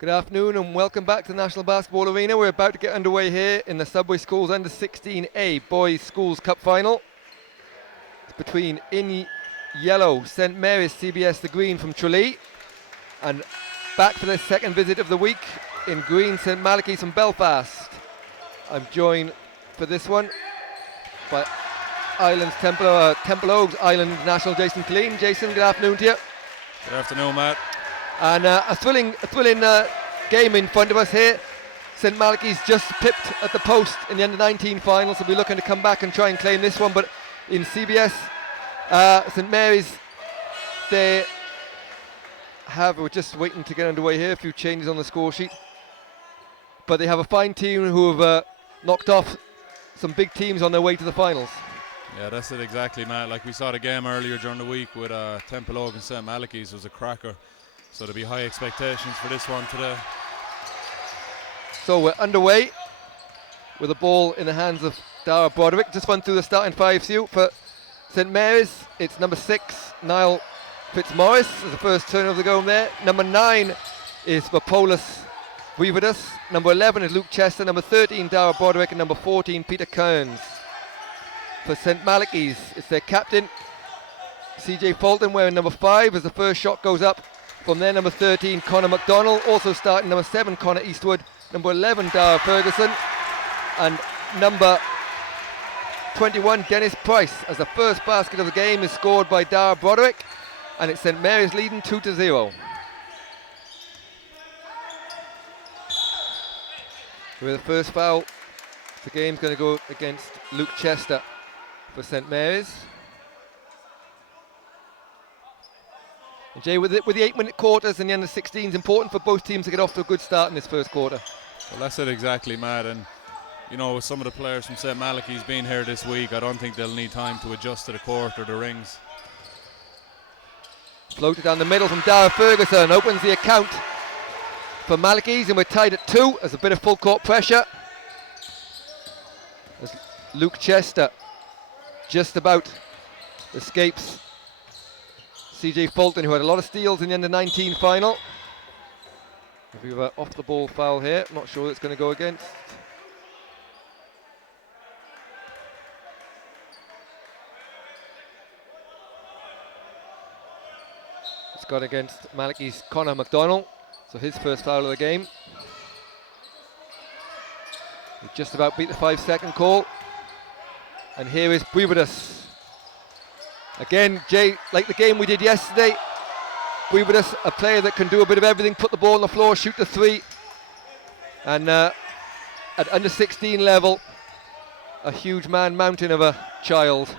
Good afternoon and welcome back to the National Basketball Arena. We're about to get underway here in the Subway Schools U16A Boys Schools Cup Final. It's between in yellow St Mary's CBS the Green from Tralee, and back for their second visit of the week in green St Malachy from Belfast. I'm joined for this one by Island's Temple Oaks Island International Jason Killeen. Jason, good afternoon to you. Good afternoon, Matt. And a thrilling game in front of us here. St Malachy's just pipped at the post in the under-19 final, so we'll be looking to come back and try and claim this one. But in CBS, St Mary's, we're just waiting to get underway here. A few changes on the score sheet, but they have a fine team who have knocked off some big teams on their way to the finals. Yeah, that's it exactly, Matt. Like we saw the game earlier during the week with Temple Oak and St Malachy's was a cracker. So there'll be high expectations for this one today. So we're underway with the ball in the hands of Dara Broderick. Just run through the starting five for you. For St Mary's, it's number 6, Niall Fitzmaurice, as the first turn of the game there. Number 9 is Vapolis Weavidus. Number 11 is Luke Chester. Number 13, Dara Broderick. And number 14, Peter Kearns. For St Malachy's, it's their captain, CJ Fulton, wearing number 5 as the first shot goes up. From there, number 13, Connor McDonald. Also starting, number 7, Connor Eastwood. Number 11, Dara Ferguson. And number 21, Dennis Price, as the first basket of the game is scored by Dara Broderick. And it's St Mary's leading 2-0. With the first foul, the game's going to go against Luke Chester for St Mary's. And Jay, with the 8-minute quarters and the under-16s, it's important for both teams to get off to a good start in this first quarter. Well, that's it exactly, Matt. And you know, with some of the players from St Malachy's being here this week, I don't think they'll need time to adjust to the court or the rings. Floated down the middle from Dara Ferguson, opens the account for Malachy's, and we're tied at 2 as a bit of full court pressure. As Luke Chester just about escapes CJ Fulton, who had a lot of steals in the under-19 final. We have an off-the-ball foul here. I'm not sure who it's going to go against. It's gone against Malachy's Connor McDonald, so his first foul of the game. He just about beat the 5-second call. And here is Weavidus. Again, Jay, like the game we did yesterday, Weavidus, a player that can do a bit of everything, put the ball on the floor, shoot the 3. And at under 16 level, a huge mountain of a child.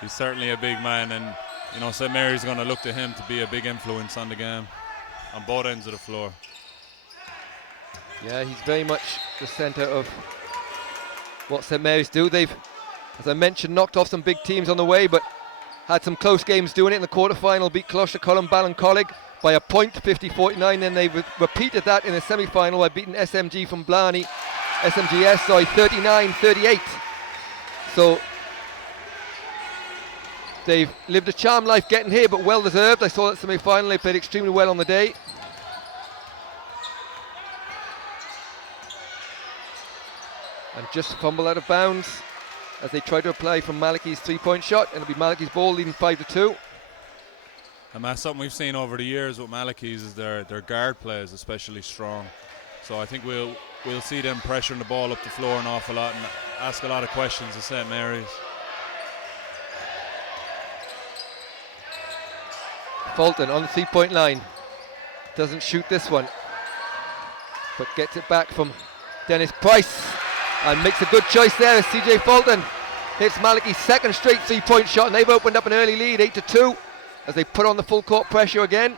He's certainly a big man, and you know, St Mary's going to look to him to be a big influence on the game, on both ends of the floor. Yeah, he's very much the centre of what St Mary's do. They've, as I mentioned, knocked off some big teams on the way, but had some close games doing it. In the quarter-final, beat Colum Ballincollig by a point, 50-49. Then they repeated that in the semi-final by beating SMGS from Blarney, 39-38. So they've lived a charmed life getting here, but well-deserved. I saw that semi-final. They played extremely well on the day. And just fumble out of bounds as they try to apply from Malachy's 3-point shot, and it'll be Malachy's ball leading 5-2. And that's something we've seen over the years with Malachy's, is their guard play is especially strong. So I think we'll see them pressuring the ball up the floor an awful lot and ask a lot of questions of St Mary's. Fulton on the 3-point line. Doesn't shoot this one, but gets it back from Dennis Price. And makes a good choice there as CJ Fulton hits Malachy's second straight 3-point shot, and they've opened up an early lead, 8-2, as they put on the full court pressure again.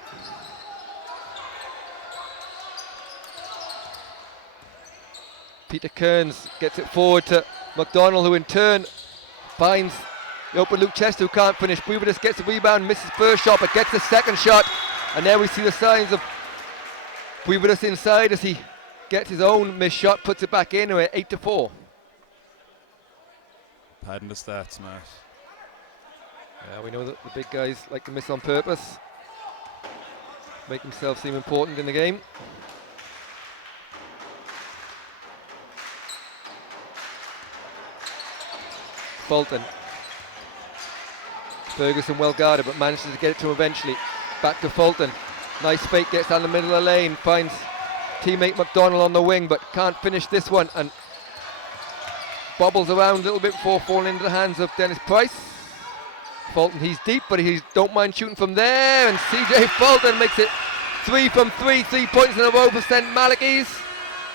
Peter Kearns gets it forward to McDonald, who in turn finds the open Luke Chester, who can't finish. Weavidus gets the rebound, misses first shot, but gets the second shot. And there we see the signs of Weavidus inside as he gets his own missed shot, puts it back in, and we're 8-4. Padding the stats, Matt. We know that the big guys like to miss on purpose. make himself seem important in the game. Fulton. Ferguson well guarded, but manages to get it to him eventually. Back to Fulton. Nice fake, gets down the middle of the lane, finds teammate McDonald on the wing, but can't finish this one, and bobbles around a little bit before falling into the hands of Dennis Price. Fulton, he's deep, but he don't mind shooting from there, and CJ Fulton makes it 3 from 3, 3 points in a row for St. Malachy's.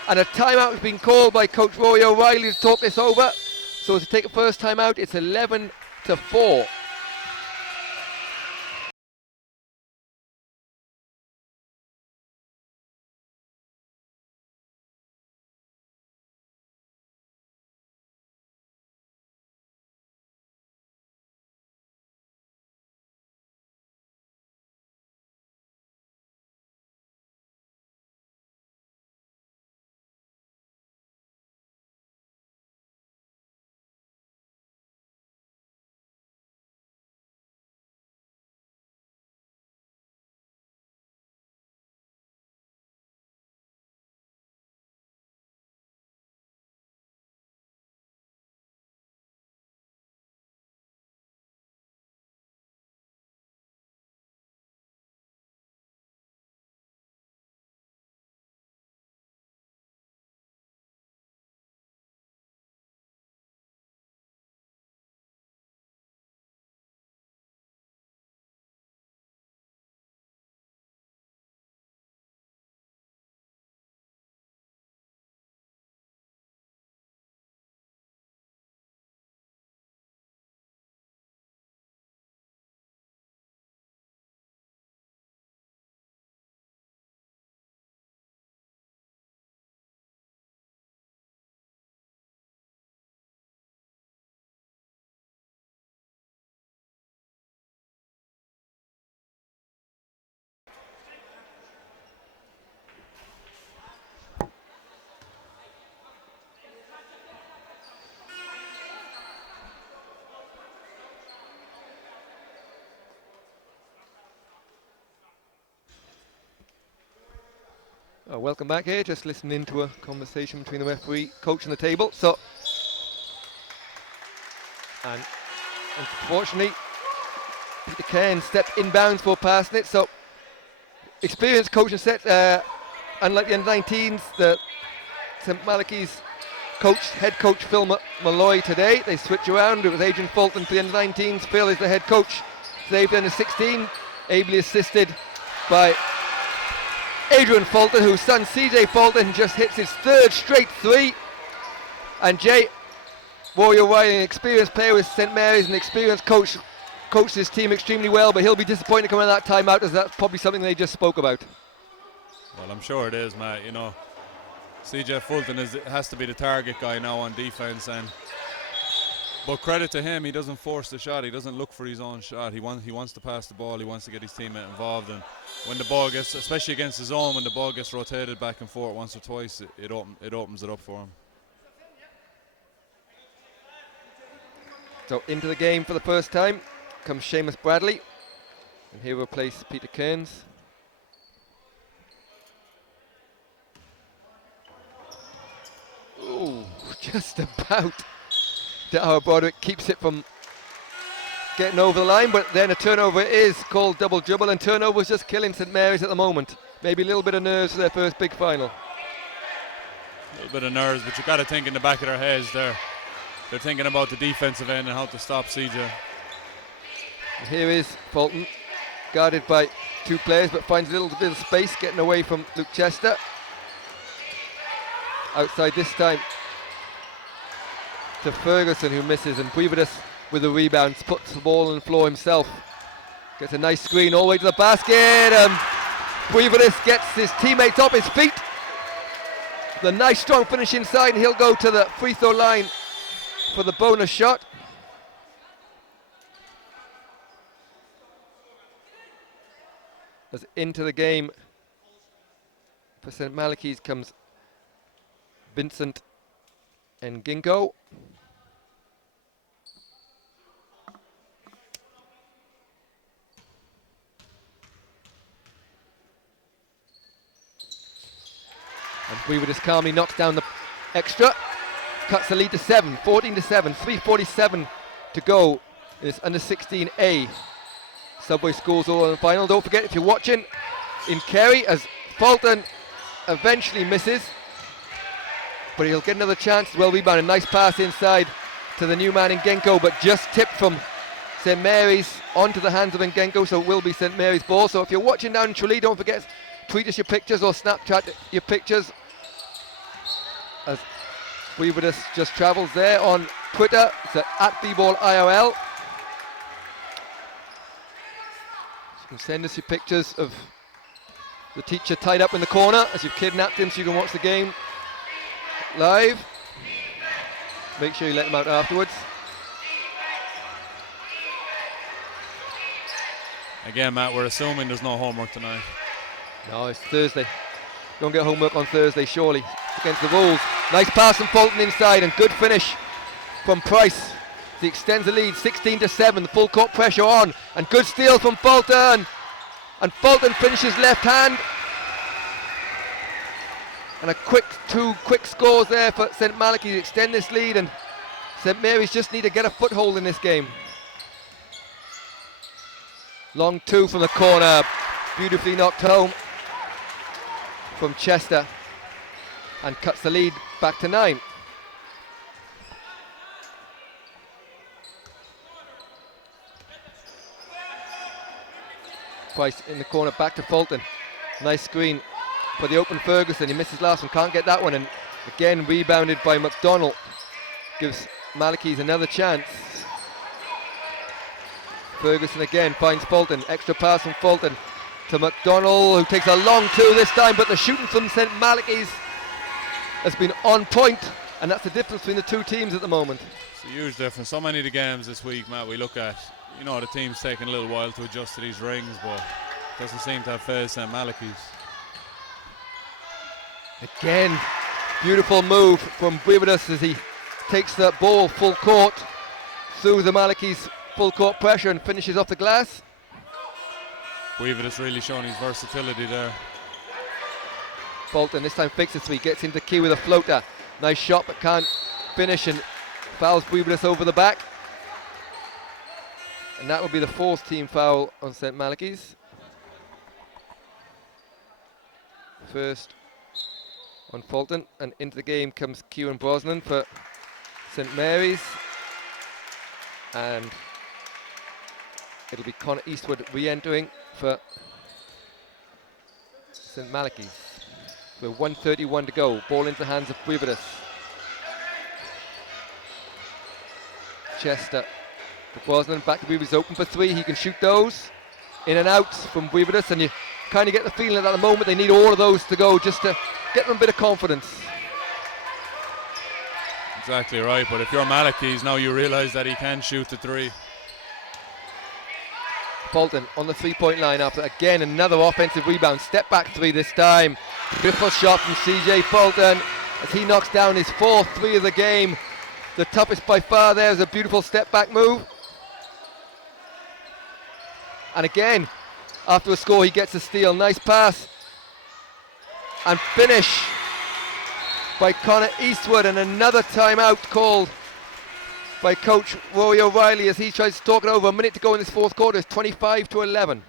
And a timeout has been called by Coach Rory O'Reilly to talk this over. So to take a first timeout, it's 11-4. Welcome back here, just listening to a conversation between the referee, coach and the table. And unfortunately, Peter Cairns stepped inbounds for passing it. So experienced coaching set, unlike the under-19s, the St. Malachy's head coach Phil Malloy today. They switch around. It was Adrian Fulton for the under-19s. Phil is the head coach today for the under-16, ably assisted by Adrian Fulton, whose son CJ Fulton just hits his 3rd straight 3. And Jay Rory O'Reilly, an experienced player with St. Mary's, an experienced coach, coached his team extremely well, but he'll be disappointed coming out of that timeout, as that's probably something they just spoke about. Well, I'm sure it is, Matt. You know, CJ Fulton has to be the target guy now on defense, but credit to him, he doesn't force the shot. He doesn't look for his own shot. He wants to pass the ball. He wants to get his teammate involved. And when the ball gets, especially against his own, when the ball gets rotated back and forth once or twice, it opens it up for him. So into the game for the first time comes Seamus Bradley, and he'll replace Peter Cairns. Ooh, just about. Dara Broderick keeps it from getting over the line, but then a turnover is called double dribble, and turnovers just killing St. Mary's at the moment. Maybe a little bit of nerves for their first big final. A little bit of nerves, but you got to think in the back of their heads they're thinking about the defensive end and how to stop CJ. And here is Fulton, guarded by 2 players, but finds a little bit of space, getting away from Luke Chester. Outside this time to Ferguson, who misses, and Brevidus with the rebounds puts the ball on the floor himself. Gets a nice screen all the way to the basket. Brevidus gets his teammates off his feet. The nice strong finish inside, and he'll go to the free throw line for the bonus shot. As into the game for St. Malachy's comes Vincent Ngingo. Weaver just calmly knocks down the extra, cuts the lead to 7, 14 to 7, 3:47 to go in this under 16A Subway Schools All-Ireland final. Don't forget, if you're watching in Kerry, as Fulton eventually misses, but he'll get another chance as well. Rebound, a nice pass inside to the new man in Genko, but just tipped from St Mary's onto the hands of Ngenko, so it will be St Mary's ball. So if you're watching down in Tralee, don't forget, tweet us your pictures or Snapchat your pictures as Weaver just travels there on Twitter. It's at @bballirl. You can send us your pictures of the teacher tied up in the corner as you've kidnapped him so you can watch the game live. Make sure you let them out afterwards. Again, Matt, we're assuming there's no homework tonight. No, it's Thursday. Don't get homework on Thursday, surely. It's against the rules. Nice pass from Fulton inside and good finish from Price. He extends the lead, 16 to 7. The full court pressure on and good steal from Fulton. And Fulton finishes left hand. And two quick scores there for St Malachy to extend this lead, and St Mary's just need to get a foothold in this game. Long two from the corner, beautifully knocked home from Chester, and cuts the lead back to 9. Price in the corner, back to Fulton. Nice screen for the open Ferguson. He misses last one, can't get that one, and again rebounded by McDonald. Gives Malachy's another chance. Ferguson again finds Fulton. Extra pass from Fulton to McDonald, who takes a long two this time, but the shooting from St Malachy's has been on point, and that's the difference between the two teams at the moment. It's a huge difference. So many of the games this week, Matt, we look at, the team's taking a little while to adjust to these rings, but it doesn't seem to have failed St Malachy's. Again, beautiful move from Brividus as he takes the ball full court through the Malachy's full court pressure and finishes off the glass. Weaver has really shown his versatility there. Fulton this time fakes a 3, gets into key with a floater. Nice shot but can't finish and fouls Brividus over the back. And that will be the 4th team foul on St Malachy's. First on Fulton, and into the game comes Kieran Brosnan for St Mary's, and it'll be Connor Eastwood re-entering for St Malachy's. With 1:31 to go, ball into the hands of Brividus. Chester for Brosnan, back to Brividus, open for 3, he can shoot those. In and out from Brividus, and you kind of get the feeling that at the moment they need all of those to go just to get them a bit of confidence. Exactly right, but if you're Malachy's now, you realise that he can shoot the 3. Fulton on the 3-point line after again another offensive rebound, step back 3 this time. Beautiful shot from CJ Fulton as he knocks down his 4th 3 of the game. The toughest by far there is a beautiful step back move. And again, after a score he gets a steal, nice pass. And finish by Connor Eastwood, and another timeout called by coach Rory O'Reilly as he tries to talk it over. A minute to go in this 4th quarter. It's 25 to 11.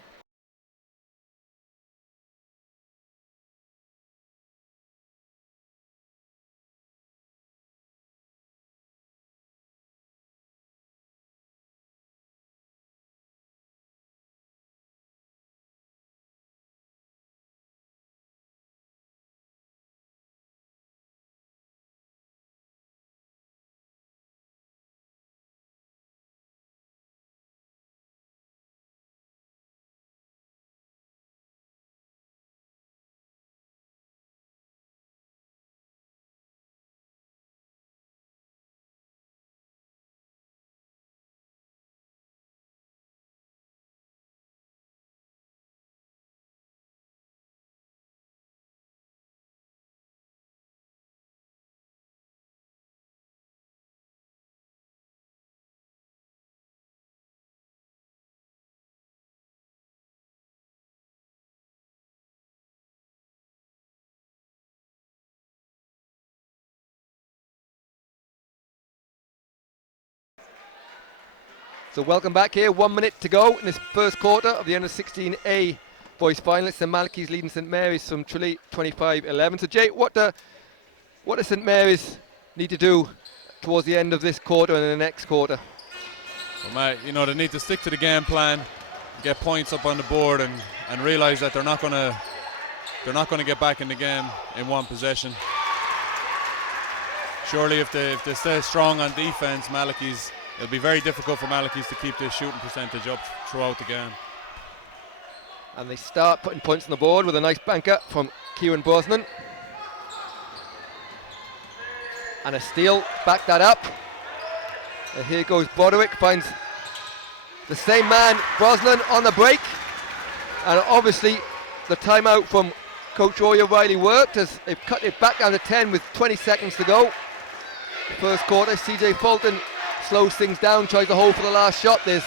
So welcome back here. 1 minute to go in this first quarter of the U16A boys finalists, and Malachy's leading St Mary's from Tralee 25-11. So Jay, what does St Mary's need to do towards the end of this quarter and the next quarter? Well, Matt, they need to stick to the game plan, get points up on the board, and realise that they're not going to get back in the game in one possession. Surely, if they stay strong on defence, it'll be very difficult for Malachy's to keep their shooting percentage up throughout the game. And they start putting points on the board with a nice banker from Kieran Brosnan. And a steal, back that up. And here goes Broderick, finds the same man, Brosnan, on the break. And obviously the timeout from Coach Roy O'Reilly worked as they've cut it back down to 10 with 20 seconds to go. First quarter, CJ Fulton slows things down, tries to hold for the last shot. There's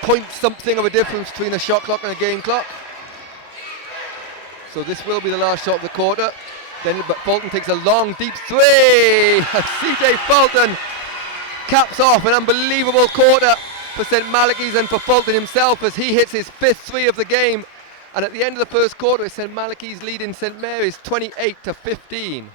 point something of a difference between a shot clock and a game clock. So this will be the last shot of the quarter. But Fulton takes a long, deep three. CJ Fulton caps off an unbelievable quarter for St Malachy's and for Fulton himself as he hits his 5th three of the game. And at the end of the first quarter, it's St Malachy's leading St Mary's 28-15.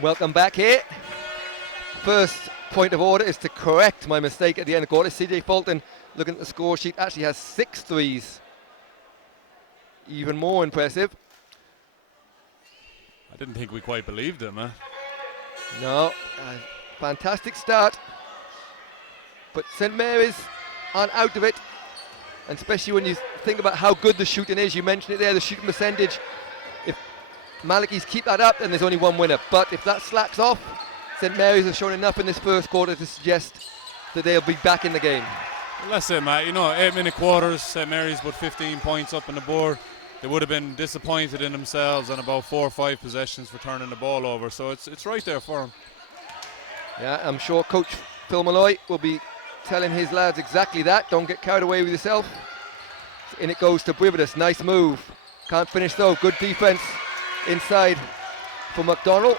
Welcome back here. First point of order is to correct my mistake at the end of the quarter. CJ Fulton, looking at the score sheet, actually has 6 threes. Even more impressive. I didn't think we quite believed him, huh? No, fantastic start. But St Mary's aren't out of it. And especially when you think about how good the shooting is. You mentioned it there, the shooting percentage. If Malachy's keep that up, then there's only one winner. But if that slacks off, St Mary's have shown enough in this first quarter to suggest that they'll be back in the game. Well, that's it, Matt. 8-minute quarters, St Mary's put 15 points up on the board. They would have been disappointed in themselves on about 4 or 5 possessions for turning the ball over. So it's right there for them. Yeah, I'm sure Coach Phil Malloy will be telling his lads exactly that. Don't get carried away with yourself. In it goes to Brividus. Nice move. Can't finish though. Good defense inside for McDonald,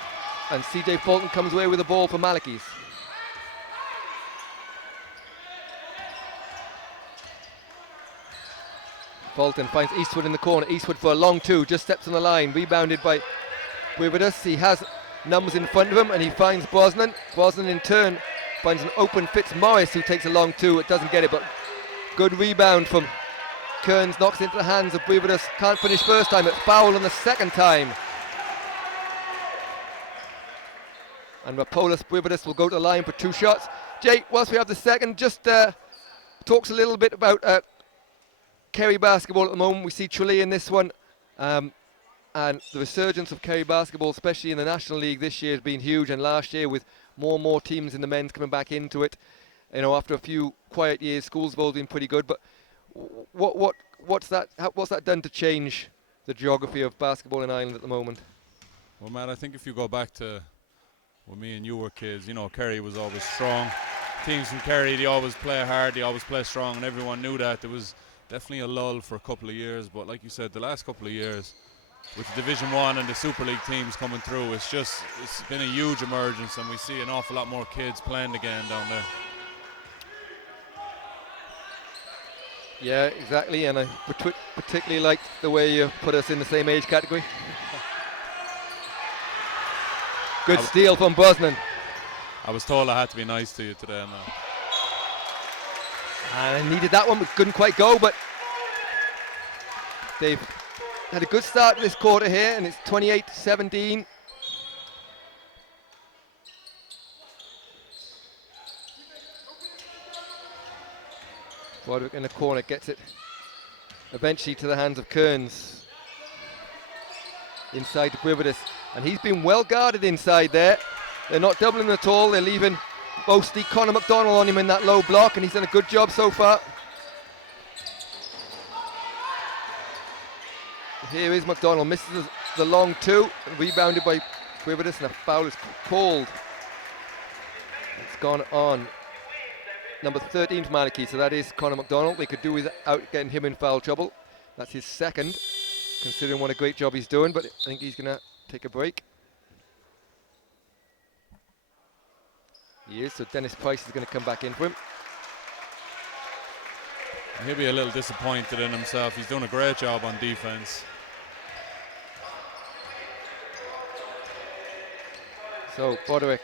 and CJ Fulton comes away with the ball for Malachy's. Fulton finds Eastwood in the corner. Eastwood for a long 2, just steps on the line, rebounded by Brividus. He has numbers in front of him and he finds Brosnan. Brosnan in turn finds an open Fitzmaurice who takes a long 2. It doesn't get it, but good rebound from Kearns, knocks it into the hands of Brividus. Can't finish first time, it's foul on the second time. And Rapolis Brividus will go to the line for 2 shots. Jay, whilst we have the second, just talks a little bit about Kerry basketball at the moment. We see Tralee in this one, and the resurgence of Kerry basketball, especially in the National League this year, has been huge, and last year with more and more teams in the men's coming back into it, after a few quiet years, Schoolsville's been pretty good, but what's that done to change the geography of basketball in Ireland at the moment? Well, Matt, I think if you go back to when me and you were kids, Kerry was always strong. Teams from Kerry, they always play hard, they always play strong, and everyone knew that. There was definitely a lull for a couple of years, but like you said, the last couple of years, with the Division 1 and the Super League teams coming through, it's been a huge emergence, and we see an awful lot more kids playing the game down there. Yeah, exactly, and I particularly liked the way you put us in the same age category. Good steal from Brosnan. I was told I had to be nice to you today. And I needed that one, but couldn't quite go, but they've had a good start to this quarter here, and it's 28-17. Broderick in the corner gets it eventually to the hands of Kearns. Inside to Brividus, and he's been well guarded inside there. They're not doubling at all, they're leaving mostly Connor McDonald on him in that low block, and he's done a good job so far. Here is McDonald, misses the long two, rebounded by Brividus, and a foul is called. It's gone on number 13 for Malachy, so that is Connor McDonald. They could do without getting him in foul trouble. That's his second, considering what a great job he's doing, but I think he's going to take a break. He is, so Dennis Price is going to come back in for him. he'll be a little disappointed in himself. He's doing a great job on defense. So Broderick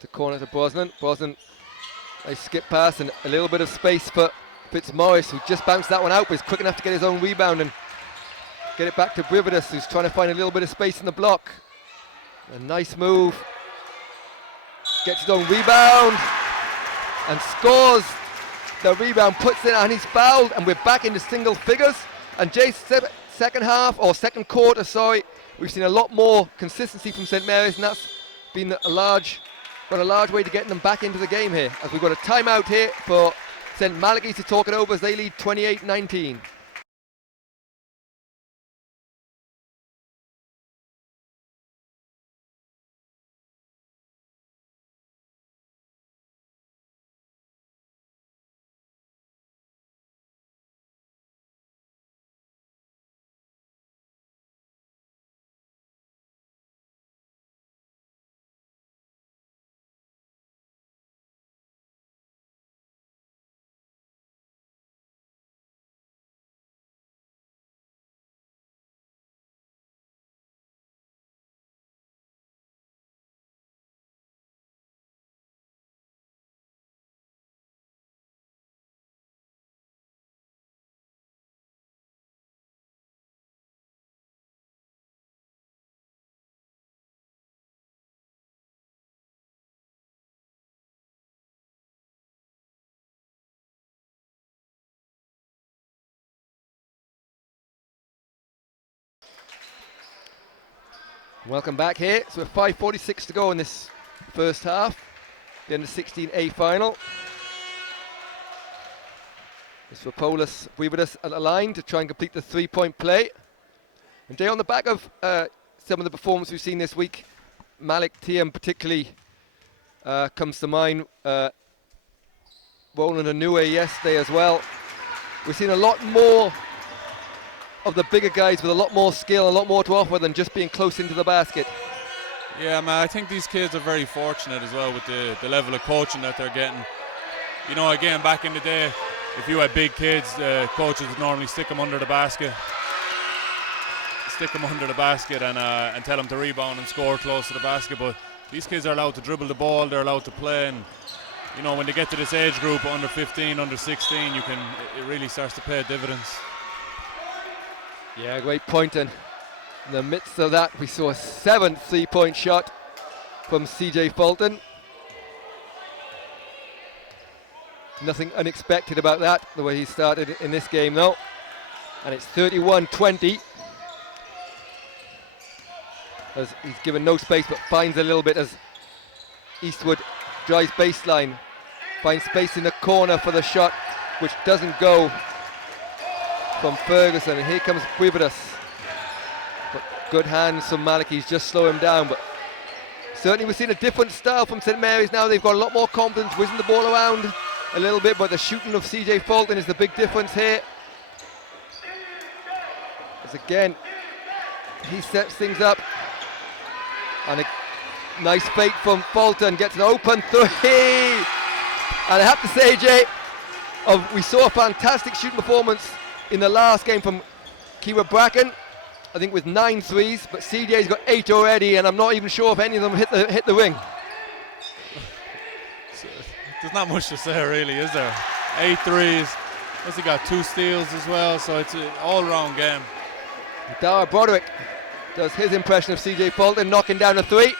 to corner to Brosnan. Brosnan, a skip pass and a little bit of space for Fitzmaurice, who just bounced that one out, but is quick enough to get his own rebound and get it back to Brividus, who's trying to find a little bit of space in the block. A nice move. Gets his own rebound and scores the rebound, puts it, and he's fouled, and we're back into single figures. And Jay's second quarter, we've seen a lot more consistency from St Mary's, and that's been a large way to getting them back into the game here. As we've got a timeout here for St Malachy to talk it over as they lead 28-19. Welcome back here. So with 5:46 to go in this first half, the U16A final. It's for Paulus Brividus at the line to try and complete the three-point play. And Jay, on the back of some of the performances we've seen this week, Malik Thiam particularly comes to mind. Roland Anue yesterday as well. We've seen a lot more of the bigger guys with a lot more skill, a lot more to offer than just being close into the basket. Yeah, man, I think these kids are very fortunate as well with the level of coaching that they're getting. You know, again, back in the day, if you had big kids, coaches would normally stick them under the basket and tell them to rebound and score close to the basket. But these kids are allowed to dribble the ball, they're allowed to play, and you know, when they get to this age group, under 15, under 16, it really starts to pay dividends. Yeah, great point, and in the midst of that we saw a 7th three-point shot from CJ Fulton. Nothing unexpected about that, the way he started in this game though. And it's 31-20 as he's given no space but finds a little bit as Eastwood drives baseline, finds space in the corner for the shot, which doesn't go from Ferguson, and here comes Brividus. But good hands from Malachy, he's just slow him down. But certainly we've seen a different style from St Mary's now. They've got a lot more confidence, whizzing the ball around a little bit, but the shooting of CJ Fulton is the big difference here. As again, he sets things up. And a nice fake from Fulton, gets an open three. And I have to say, Jay, we saw a fantastic shooting performance in the last game from Kira Bracken, I think with 9 threes, but CJ's got 8 already, and I'm not even sure if any of them hit the ring. There's not much to say, really, is there? 8 threes. Plus he got 2 steals as well, so it's an all-round game. Dara Broderick does his impression of CJ Fulton, knocking down a 3.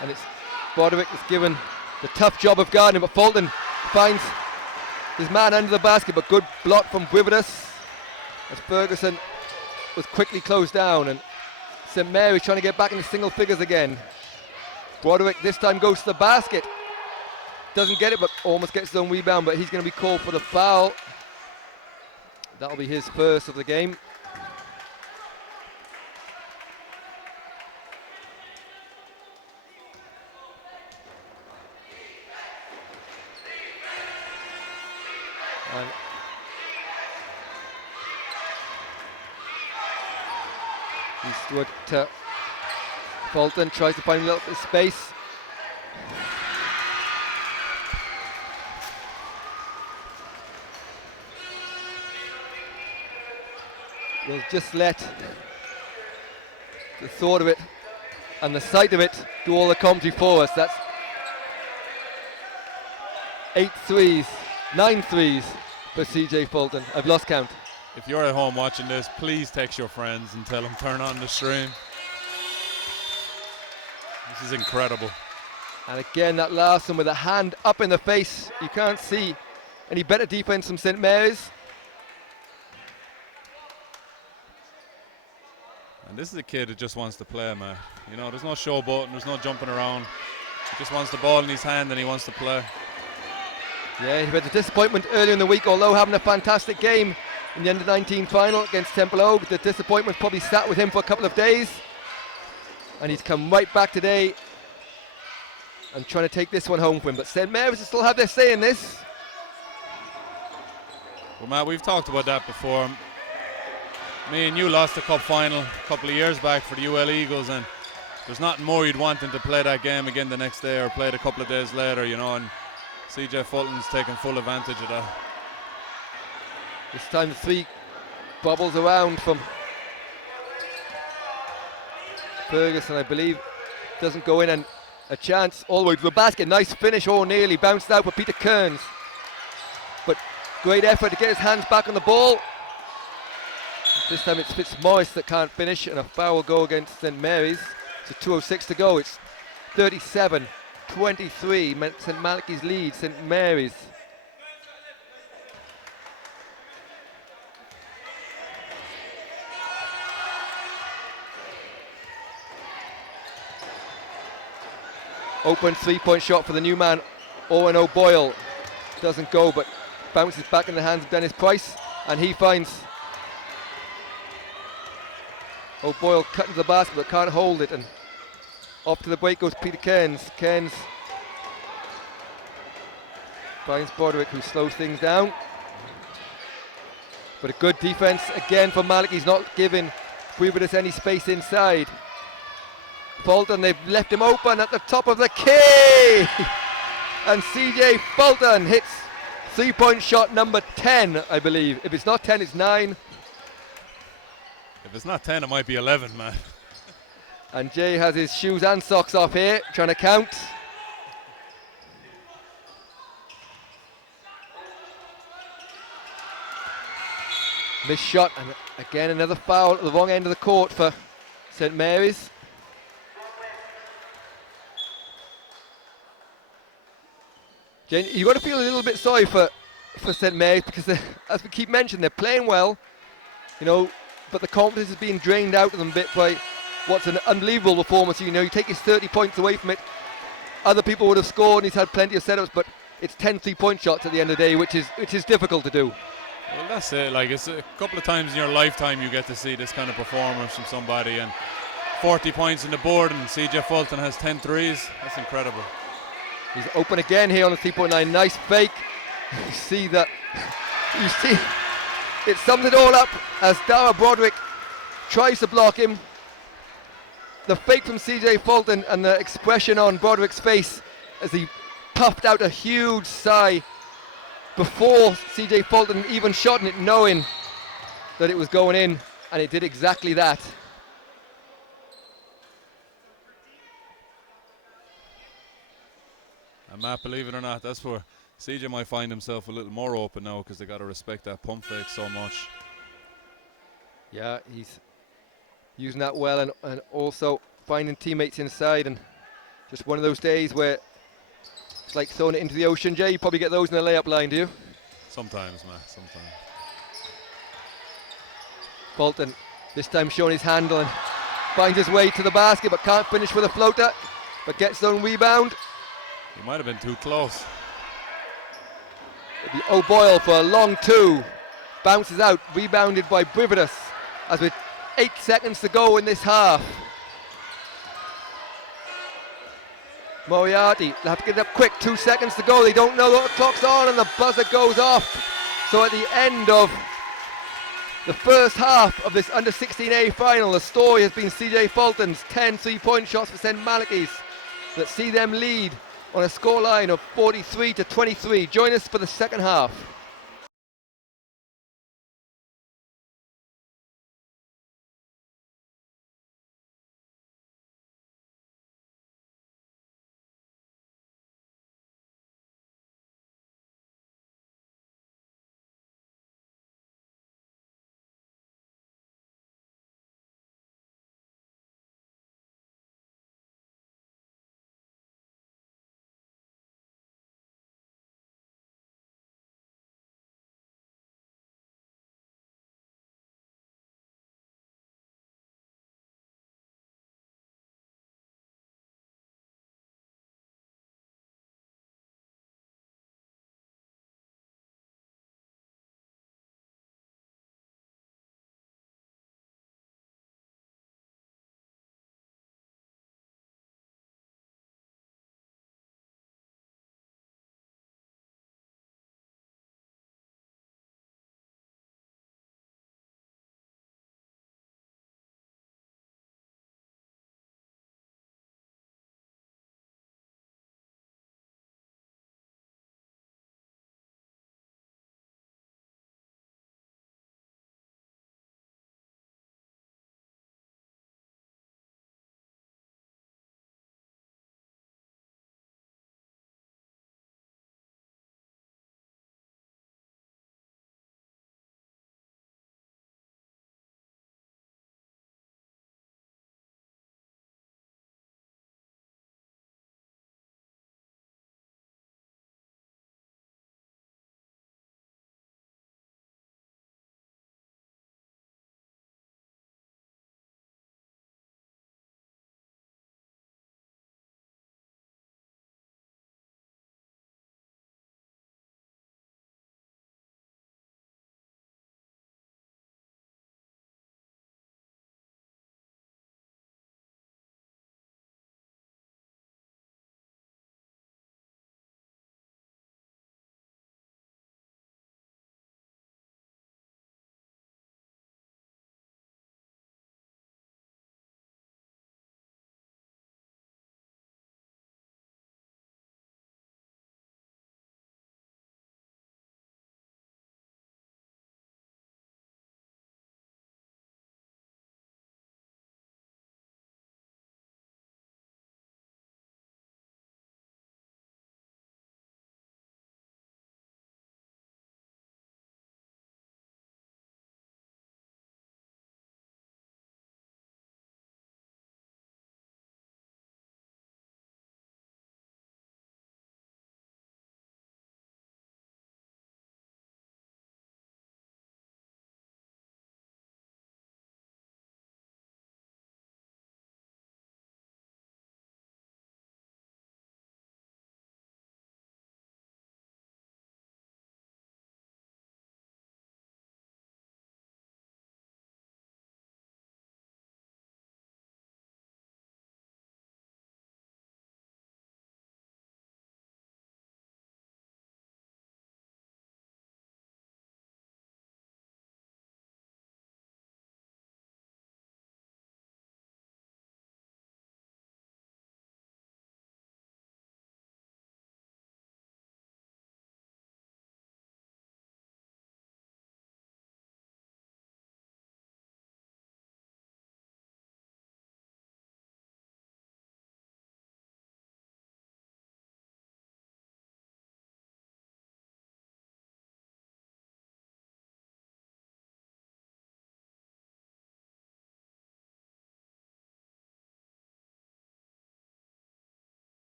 And it's Broderick that's given the tough job of guarding, but Fulton finds his man under the basket, but good block from Brividus as Ferguson was quickly closed down, and St. Mary's trying to get back into single figures again. Broderick this time goes to the basket, doesn't get it, but almost gets his own rebound, but he's going to be called for the foul. That'll be his first of the game. And Eastwood to Fulton, tries to find a little bit of space. We'll just let the thought of it and the sight of it do all the commentary for us. That's 8 threes, 9 threes for CJ Fulton. I've lost count. If you're at home watching this, please text your friends and tell them turn on the stream. This is incredible. And again, that last one with a hand up in the face. You can't see any better defense from St. Mary's. And this is a kid that just wants to play, man. You know, there's no showboating, there's no jumping around. He just wants the ball in his hand and he wants to play. Yeah, he had a disappointment earlier in the week, although having a fantastic game in the under-19 final against Temple Oak. The disappointment probably sat with him for a couple of days. And he's come right back today and trying to take this one home for him. But St. Mary's will still have their say in this. Well, Matt, we've talked about that before. Me and you lost the cup final a couple of years back for the UL Eagles, and there's nothing more you'd want than to play that game again the next day or play it a couple of days later, you know, and CJ Fulton's taking full advantage of that. This time the 3 bobbles around from Ferguson, I believe. Doesn't go in, and a chance all the way to the basket. Nice finish, nearly bounced out for Peter Kearns. But great effort to get his hands back on the ball. This time it's Fitzmaurice that can't finish, and a foul will go against St. Mary's. So 2:06 to go. It's 37-23. St. Malachy's lead, St. Mary's. Open 3-point shot for the new man, Owen O'Boyle. Doesn't go, but bounces back in the hands of Dennis Price, and he finds O'Boyle cutting to the basket but can't hold it, and off to the break goes Peter Kearns. Kearns finds Broderick, who slows things down. But a good defense again for Malachy. He's not giving Brividus any space inside. Fulton, they've left him open at the top of the key! And CJ Fulton hits 3-point shot number 10, I believe. If it's not 10, it's 9. If it's not 10, it might be 11, man. And Jay has his shoes and socks off here, trying to count. Missed shot, and again another foul at the wrong end of the court for St. Mary's. Jane, you've got to feel a little bit sorry for St. Mary's, because as we keep mentioning, they're playing well, you know, but the confidence is being drained out of them a bit by what's an unbelievable performance. You know, you take his 30 points away from it, other people would have scored, and he's had plenty of setups, but it's 10 3-point shots at the end of the day, which is difficult to do. Well, that's it. Like, it's a couple of times in your lifetime you get to see this kind of performance from somebody, and 40 points on the board, and CJ Fulton has 10 threes. That's incredible. He's open again here on the 3.9. Nice fake. You see that You see, it sums it all up as Dara Broderick tries to block him. The fake from CJ Fulton and the expression on Broderick's face as he puffed out a huge sigh before CJ Fulton even shot it, knowing that it was going in, and it did exactly that. And Matt, believe it or not, that's where CJ might find himself a little more open now, because they got to respect that pump fake so much. Yeah, he's using that well, and also finding teammates inside, and just one of those days where it's like throwing it into the ocean. Jay, you probably get those in the layup line, do you? Sometimes, Matt, sometimes. Fulton this time showing his handle and finds his way to the basket, but can't finish with a floater, but gets his own rebound. He might have been too close. It'll be O'Boyle for a long two. Bounces out, rebounded by Brividus as with 8 seconds to go in this half. Moriarty, they'll have to get it up quick, 2 seconds to go. They don't know that the clock's on and the buzzer goes off. So at the end of the first half of this under 16A final, the story has been CJ Fulton's 10 3-point shots for St. Malachy's that see them lead on a scoreline of 43-23. Join us for the second half.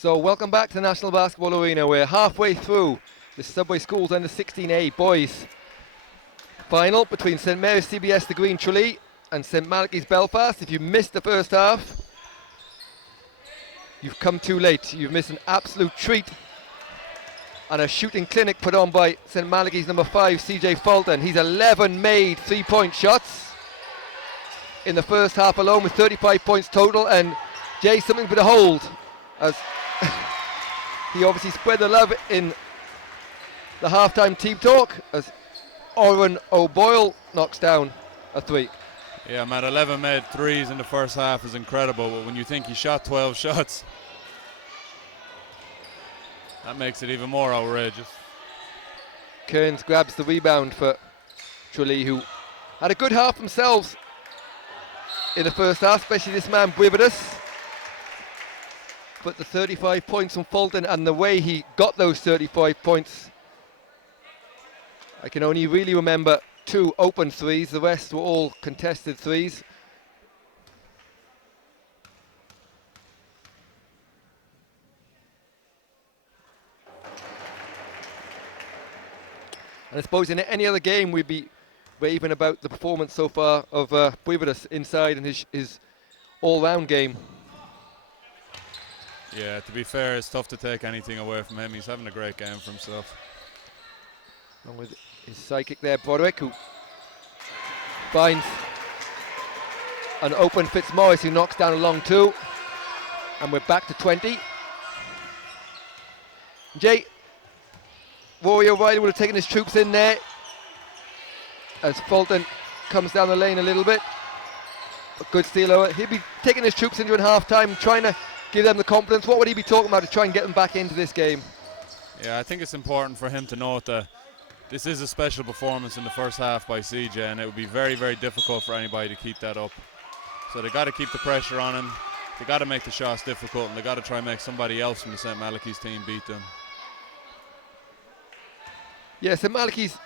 So welcome back to the National Basketball Arena. We're halfway through the Subway Schools under 16A boys final between St Mary's CBS the Green Tralee and St Malachy's Belfast. If you missed the first half, you've come too late. You've missed an absolute treat and a shooting clinic put on by St Malachy's number 5 CJ Fulton. He's 11 made 3-point shots in the first half alone with 35 points total, and Jay, something to behold as he obviously spread the love in the halftime team talk as Oren O'Boyle knocks down a 3. Yeah, Matt, 11 made threes in the first half is incredible, but when you think he shot 12 shots, that makes it even more outrageous. Kearns grabs the rebound for Tralee, who had a good half themselves in the first half, especially this man Brividus. But the 35 points from Fulton and the way he got those 35 points, I can only really remember 2 open threes. The rest were all contested threes. And I suppose in any other game we'd be raving about the performance so far of Brividus inside and his all-round game. Yeah, to be fair, it's tough to take anything away from him. He's having a great game for himself. Along with his sidekick there, Broderick, who finds an open Fitzmaurice, who knocks down a long 2. And we're back to 20. Jay, Rory O'Reilly would have taken his troops in there as Fulton comes down the lane a little bit. A good steal over. He'd be taking his troops in during half-time, trying to give them the confidence. What would he be talking about to try and get them back into this game? Yeah, I think it's important for him to note that this is a special performance in the first half by CJ, and it would be very, very difficult for anybody to keep that up. So they got to keep the pressure on him. They got to make the shots difficult, and they got to try and make somebody else from the St. Malachy's team beat them. Yeah, St. Malachy's,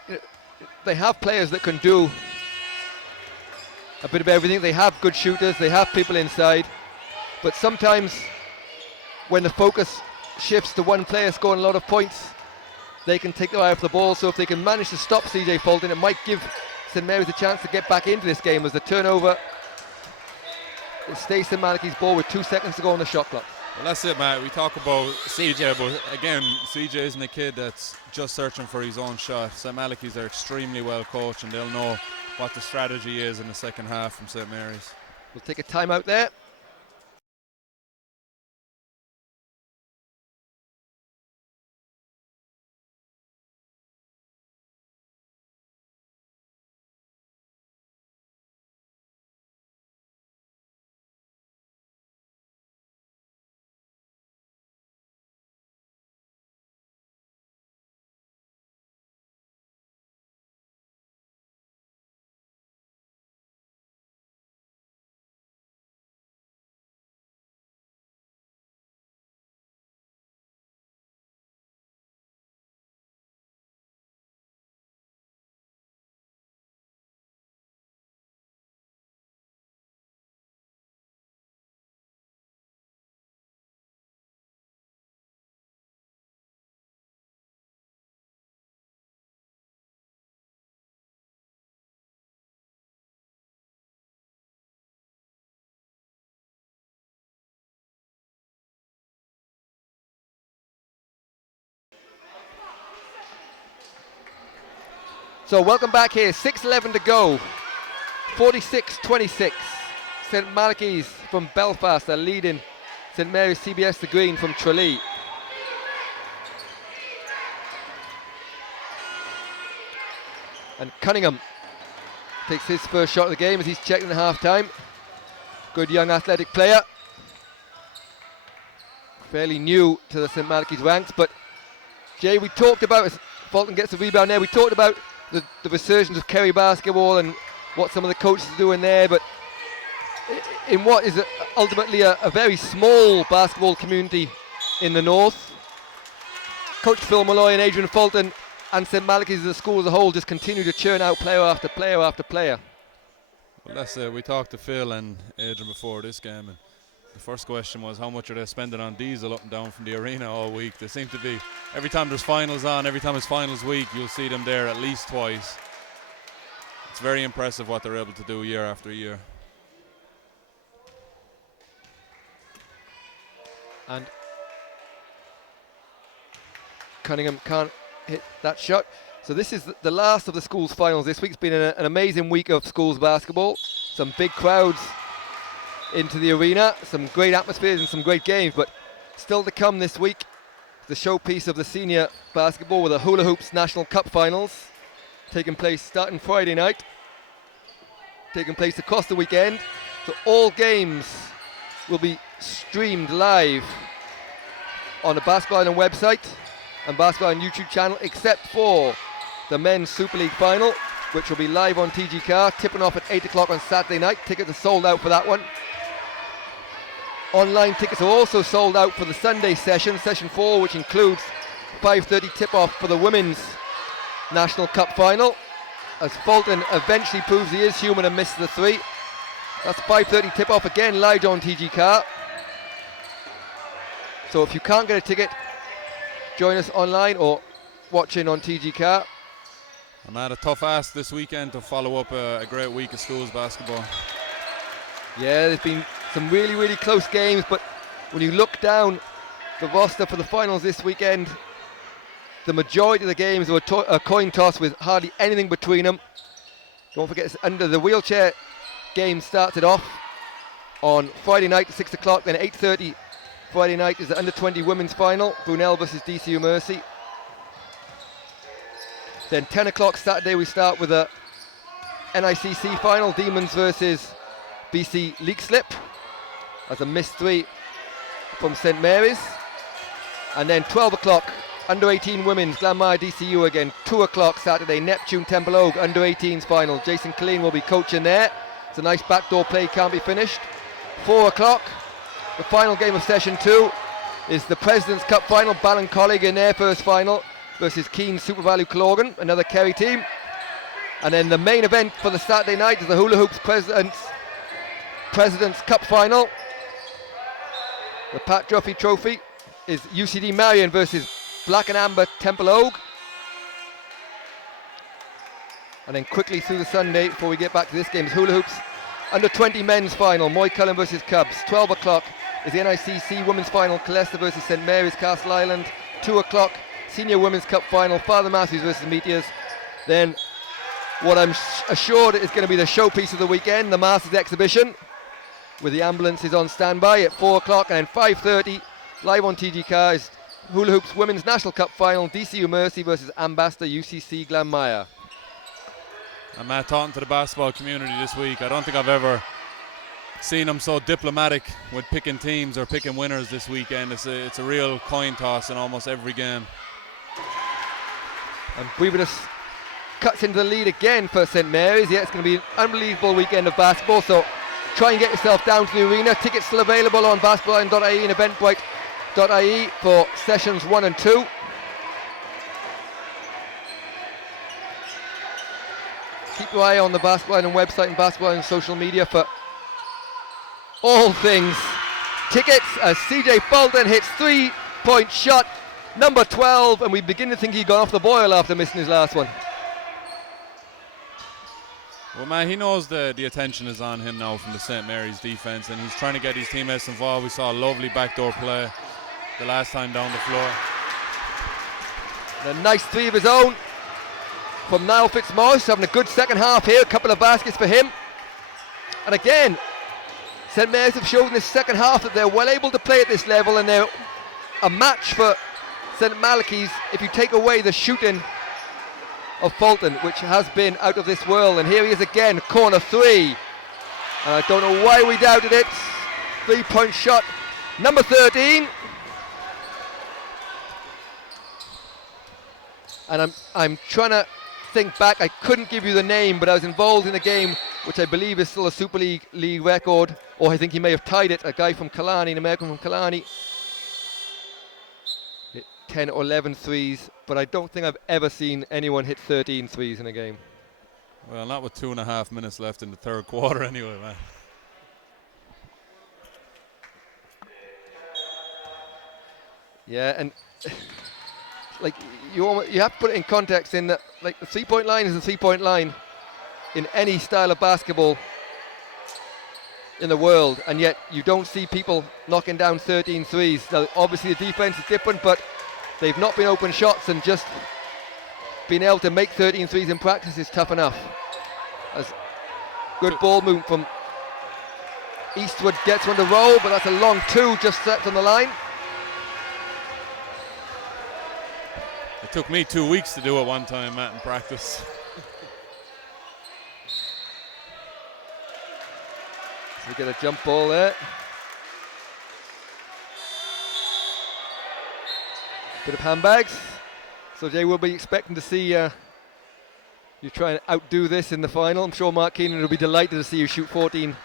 they have players that can do a bit of everything. They have good shooters, they have people inside, but sometimes when the focus shifts to one player scoring a lot of points, they can take their eye off the ball. So if they can manage to stop CJ Fulton, it might give St Mary's a chance to get back into this game as the turnover. It stays St Malachy's ball with 2 seconds to go on the shot clock. Well, that's it, Matt. We talk about CJ, but again, CJ isn't a kid that's just searching for his own shot. St Malachy's are extremely well coached, and they'll know what the strategy is in the second half from St Mary's. We'll take a timeout there. So welcome back here, 6:11 to go, 46-26. St Malachy's from Belfast are leading St Mary's CBS the Green from Tralee. And Cunningham takes his first shot of the game as he's checked in at half-time. Good young athletic player. Fairly new to the St Malachy's ranks, but Jay, we talked about, as Fulton gets the rebound there, we talked about the resurgence of Kerry basketball and what some of the coaches are doing there, but in what is ultimately a very small basketball community in the north, Coach Phil Malloy and Adrian Fulton and St Malachy's as a school as a whole just continue to churn out player after player after player. Well, that's it. We talked to Phil and Adrian before this game, and The first question was, how much are they spending on diesel up and down from the arena all week? They seem to be, every time there's finals on, every time it's finals week, you'll see them there at least twice. It's very impressive what they're able to do year after year. And Cunningham can't hit that shot. So this is the last of the schools finals this week. It's been an amazing week of schools basketball. Some big crowds into the arena, some great atmospheres and some great games, but still to come this week, the showpiece of the senior basketball with the Hula Hoops National Cup Finals taking place starting Friday night, taking place across the weekend. So all games will be streamed live on the Basketball Island website and Basketball Island YouTube channel, except for the Men's Super League Final, which will be live on TG Car, tipping off at 8 o'clock on Saturday night. Tickets are sold out for that one. Online tickets are also sold out for the Sunday session, session 4, which includes 5:30 tip-off for the Women's National Cup Final, as Fulton eventually proves he is human and misses the 3. That's 5:30 tip-off again, live on TG Car. So if you can't get a ticket, join us online or watching on TG Car. I'm at a tough ask this weekend to follow up a great week of schools basketball. Yeah, there's been some really, really close games, but when you look down the roster for the finals this weekend, the majority of the games were a coin toss with hardly anything between them. Don't forget, it's under the wheelchair game started off on Friday night at 6 o'clock, then 8:30 Friday night is the under-20 women's final, Brunel versus DCU Mercy. Then 10 o'clock Saturday we start with a NICC final, Demons versus BC Leak Slip, as a missed 3 from St Mary's. And then 12 o'clock under 18 women's, Glanmire DCU again. 2 o'clock Saturday, Neptune Temple Oak under 18s final. Jason Killeen will be coaching there. It's a nice backdoor play, can't be finished. 4 o'clock, the final game of session 2 is the President's Cup final, Ballincollig in their first final versus Keene Super Value Clogan, another Kerry team. And then the main event for the Saturday night is the Hula Hoops President's Cup final. The Pat Duffy Trophy is UCD Marion versus Black and Amber Temple Oak. And then quickly through the Sunday, before we get back to this game, is Hula Hoops under 20 men's final, Moy Cullen versus Cubs. 12 o'clock is the NICC women's final, Colesta versus St Mary's Castle Island. 2 o'clock, Senior Women's Cup final, Father Matthews versus Meteors. Then what I'm assured is going to be the showpiece of the weekend, the Masters exhibition, with the ambulances on standby at 4 o'clock. And then 5:30, live on TG Car, is Hula Hoops Women's National Cup final, DCU Mercy versus Ambassador UCC Glanmire. I'm talking to the basketball community this week. I don't think I've ever seen them so diplomatic with picking teams or picking winners this weekend. It's a real coin toss in almost every game. And Brevis cuts into the lead again for St Mary's. Yeah, it's going to be an unbelievable weekend of basketball, so try and get yourself down to the arena. Tickets still available on basketballisland.ie and eventbrite.ie for sessions 1 and 2. Keep your eye on the Basketball Island website and Basketball Island social media for all things tickets, as CJ Fulton hits 3-point shot, number 12, and we begin to think he'd gone off the boil after missing his last one. Well, man, he knows the attention is on him now from the St. Mary's defense, and he's trying to get his teammates involved. We saw a lovely backdoor play the last time down the floor. A nice 3 of his own from Niall Fitzmaurice, having a good second half here. A couple of baskets for him. And again, St Mary's have shown in this second half that they're well able to play at this level, and they're a match for St Malachy's if you take away the shooting of Fulton, which has been out of this world. And here he is again, corner 3. And I don't know why we doubted it. 3-point shot, number 13. And I'm trying to think back. I couldn't give you the name, but I was involved in a game which I believe is still a Super League record, or I think he may have tied it. A guy from Killarney, an American from Killarney, hit 10 or 11 threes, but I don't think I've ever seen anyone hit 13 threes in a game. Well, not with 2.5 minutes left in the third quarter anyway, man. Yeah, and like you have to put it in context in that like the 3-point line is the 3-point line in any style of basketball in the world, and yet you don't see people knocking down 13 threes. Now, obviously the defense is different, but they've not been open shots, and just being able to make 13 threes in practice is tough enough. As good ball movement from Eastwood, gets one to roll, but that's a long two just set on the line. It took me 2 weeks to do it one time, Matt, in practice. So we get a jump ball there. Bit of handbags. So Jay, will be expecting to see you try and outdo this in the final. I'm sure Mark Keenan will be delighted to see you shoot 14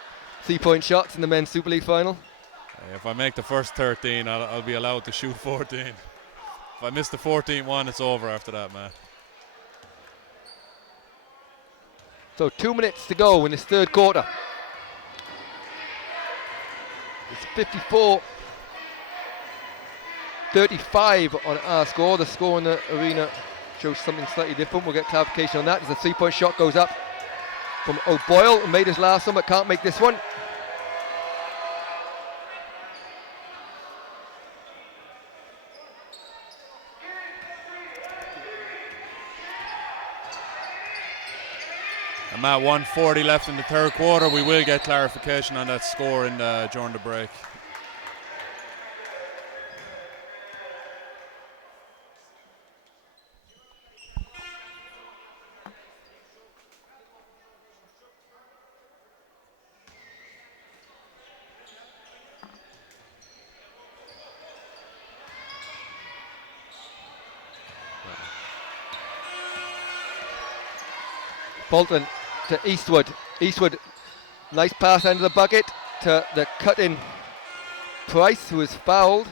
3-point shots in the men's Super League final. If I make the first 13, I'll be allowed to shoot 14. If I miss the 14th one, it's over after that, man. So 2 minutes to go in this third quarter. It's 54-35 on our score. The score in the arena shows something slightly different. We'll get clarification on that as the 3-point shot goes up from O'Boyle, who made his last one but can't make this one. I'm at 1:40 left in the third quarter. We will get clarification on that score during the break. Bolton to Eastwood. Eastwood, nice pass under the bucket to the cut-in Price, who is fouled.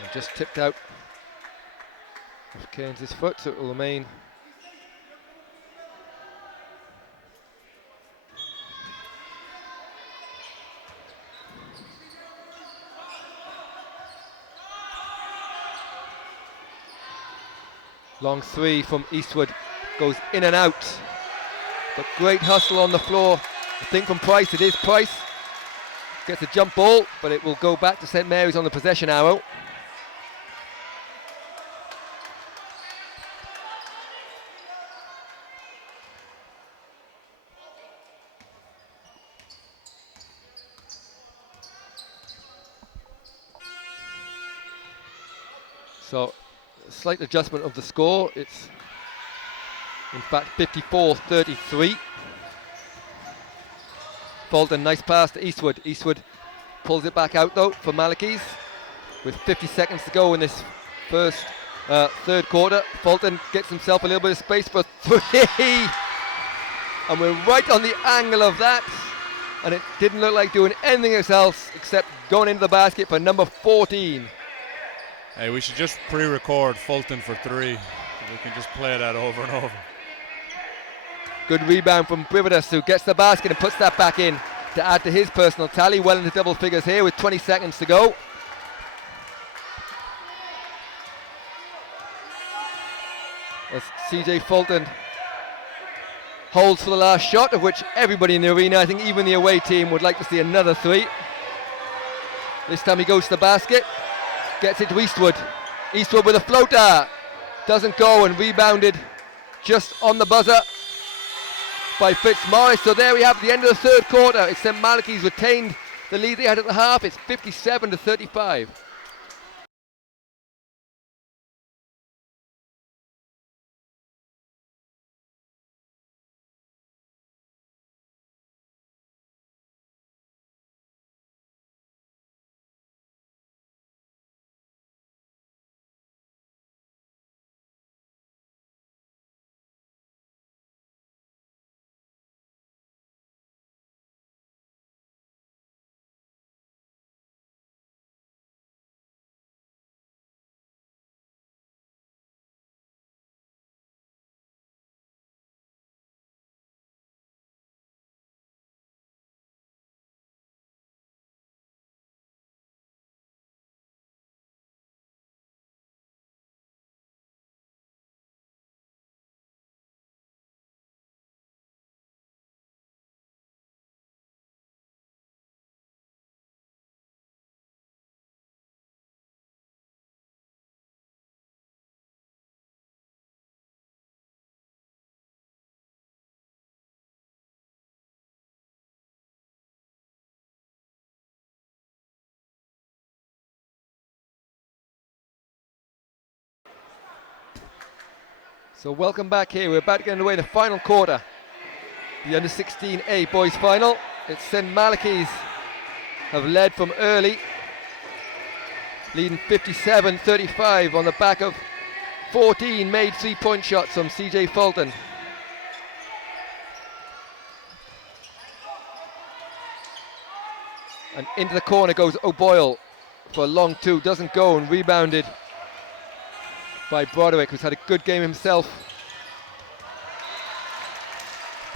And just tipped out of Keynes' foot, so it will remain. Long three from Eastwood goes in and out, but great hustle on the floor. I think from Price, it is Price. Gets a jump ball, but it will go back to St Mary's on the possession arrow. So, a slight adjustment of the score. It's in fact 54-33. Bolton, nice pass to Eastwood. Eastwood pulls it back out though for Malachy's with 50 seconds to go in this third quarter. Bolton gets himself a little bit of space for three, and we're right on the angle of that, and it didn't look like doing anything else except going into the basket for number 14. Hey, we should just pre-record Fulton for three. We can just play that over and over. Good rebound from Brividas, who gets the basket and puts that back in to add to his personal tally. Well into double figures here with 20 seconds to go. As CJ Fulton holds for the last shot, of which everybody in the arena, I think even the away team, would like to see another three. This time he goes to the basket, gets it to Eastwood. Eastwood with a floater, doesn't go, and rebounded just on the buzzer by Fitzmaurice. So there we have the end of the third quarter. It's St Malachy's retained the lead they had at the half. It's 57-35. So welcome back here. We're about to get underway in the final quarter. The U16A boys final. It's St Malachy's have led from early, leading 57-35 on the back of 14 made 3-point shots from CJ Fulton. And into the corner goes O'Boyle for a long two, doesn't go, and rebounded by Broderick, who's had a good game himself.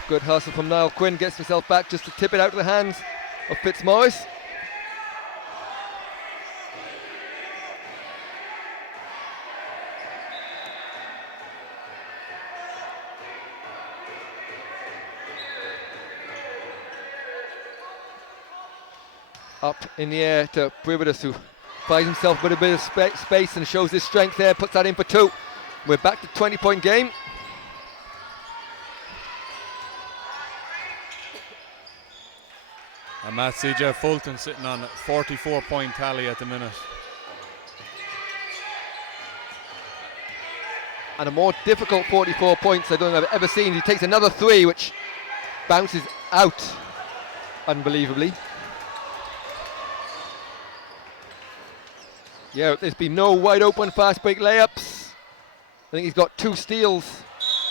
Good hustle from Niall Quinn, gets himself back just to tip it out of the hands of Fitzmaurice. Up in the air to Brividus, who finds himself with a bit of space and shows his strength there, puts that in for two. We're back to 20-point game. And Matt, CJ Fulton sitting on a 44-point tally at the minute. And a more difficult 44 points I don't think I've ever seen. He takes another three, which bounces out unbelievably. Yeah, there's been no wide open fast break layups. I think he's got 2 steals,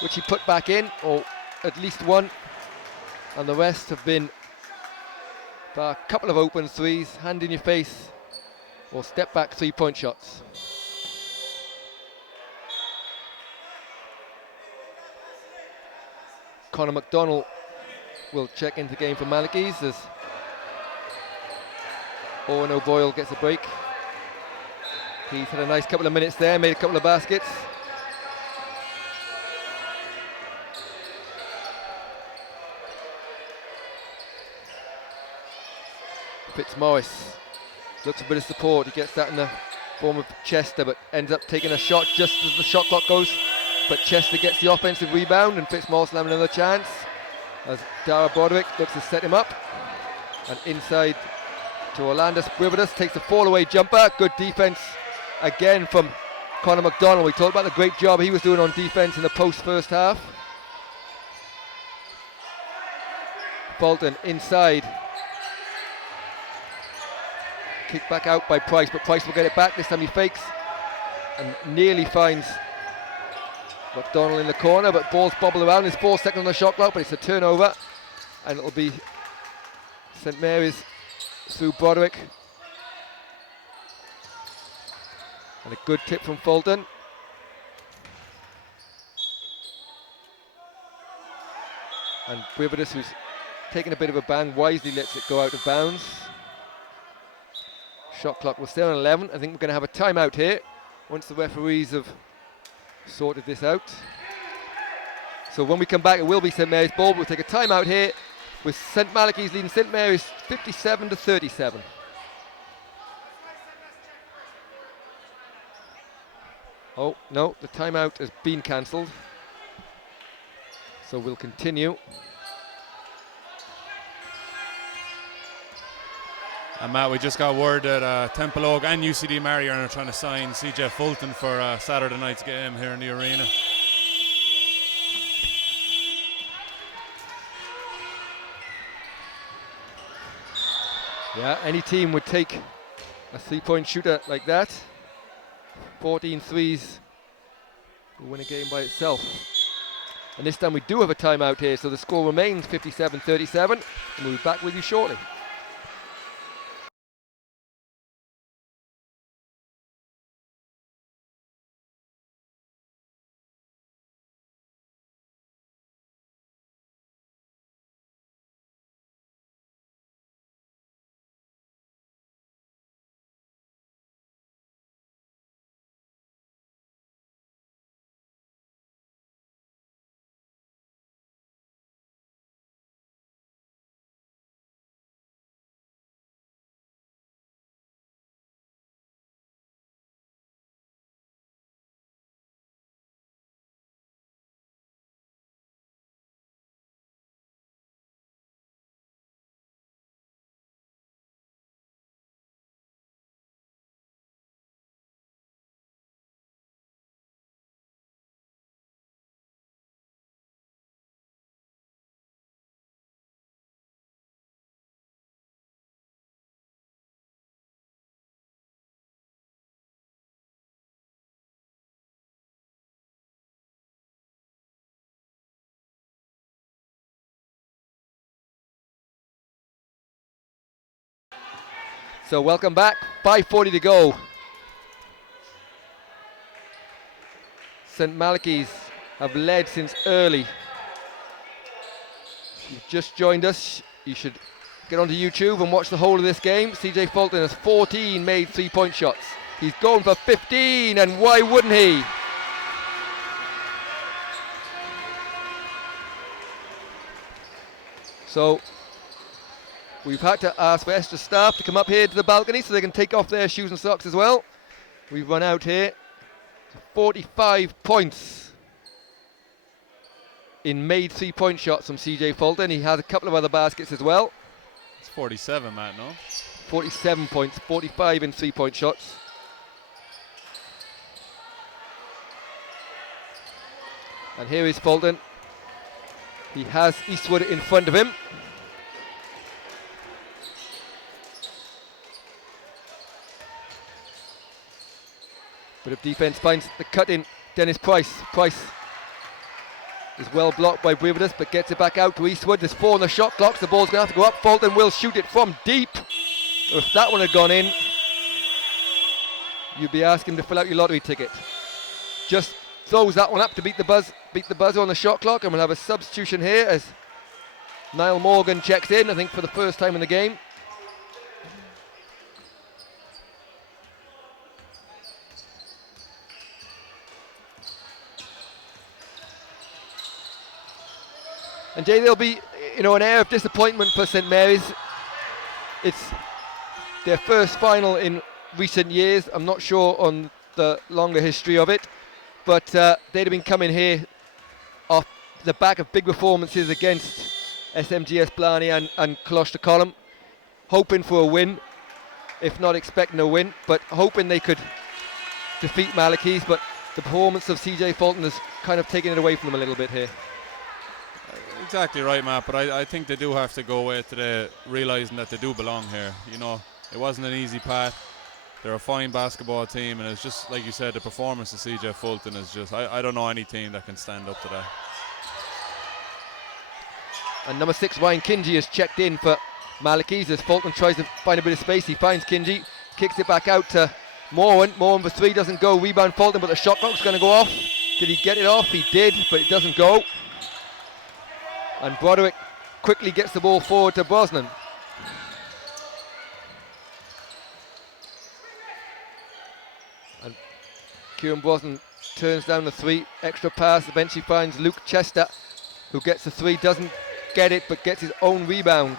which he put back in, or at least one. And the rest have been a couple of open threes, hand in your face, or step back 3-point shots. Conor McDonald will check into the game for Malachy's as Owen O'Boyle gets a break. He's had a nice couple of minutes there, made a couple of baskets. Fitzmaurice looks for a bit of support. He gets that in the form of Chester, but ends up taking a shot just as the shot clock goes. But Chester gets the offensive rebound, and Fitzmaurice will have another chance as Dara Broderick looks to set him up. And inside to Orlandis Brividus, takes a fall-away jumper. Good defense again from Conor McDonald. We talked about the great job he was doing on defense in the post first half. Fulton inside. Kicked back out by Price, but Price will get it back. This time he fakes and nearly finds McDonald in the corner, but ball's bobbled around. There's 4 seconds on the shot clock, but it's a turnover, and it'll be St Mary's through Broderick. And a good tip from Fulton. And Brividus, who's taken a bit of a bang, wisely lets it go out of bounds. Shot clock will stay on 11. I think we're going to have a timeout here once the referees have sorted this out. So when we come back, it will be St Mary's ball. We'll take a timeout here with St Malachy's leading St Mary's 57-37. Oh, no, the timeout has been cancelled. So we'll continue. And Matt, we just got word that Temple Oak and UCD Marion are trying to sign CJ Fulton for Saturday night's game here in the arena. Yeah, any team would take a 3-point shooter like that. 14 threes will win a game by itself. And this time we do have a timeout here, so the score remains 57-37, and we'll be back with you shortly. So welcome back, 5:40 to go. St. Malachy's have led since early. If you've just joined us, you should get onto YouTube and watch the whole of this game. CJ Fulton has 14 made 3-point shots. He's going for 15, and why wouldn't he? So we've had to ask for extra staff to come up here to the balcony so they can take off their shoes and socks as well. We've run out here. 45 points in made 3-point shots from CJ Fulton. He has a couple of other baskets as well. It's 47, Matt, no? 47 points, 45 in 3-point shots. And here is Fulton. He has Eastwood in front of him. Bit of defense, finds the cut in Dennis Price. Price is well blocked by Brevidus, but gets it back out to Eastwood. There's 4 on the shot clock, the ball's going to have to go up. Fulton will shoot it from deep. If that one had gone in, you'd be asking to fill out your lottery ticket. Just throws that one up to beat the buzzer on the shot clock, and we'll have a substitution here as Niall Morgan checks in, I think for the first time in the game. And Jay, there'll be, an air of disappointment for St Mary's. It's their first final in recent years. I'm not sure on the longer history of it, but they'd have been coming here off the back of big performances against SMGS Blarney and Colchester Column, hoping for a win, if not expecting a win, but hoping they could defeat Malachy's. But the performance of CJ Fulton has kind of taken it away from them a little bit here. Exactly right, Matt, but I think they do have to go away today realising that they do belong here. It wasn't an easy path. They're a fine basketball team, and it's just, like you said, the performance of CJ Fulton is just, I don't know any team that can stand up to that. And number 6, Ryan Kinji, has checked in for Malachy's as Fulton tries to find a bit of space. He finds Kinji, kicks it back out to Moran. Moran for 3, doesn't go. Rebound Fulton, but the shot clock's going to go off. Did he get it off? He did, but it doesn't go. And Broderick quickly gets the ball forward to Brosnan. And Kieran Brosnan turns down the 3, extra pass, eventually finds Luke Chester, who gets the 3, doesn't get it, but gets his own rebound.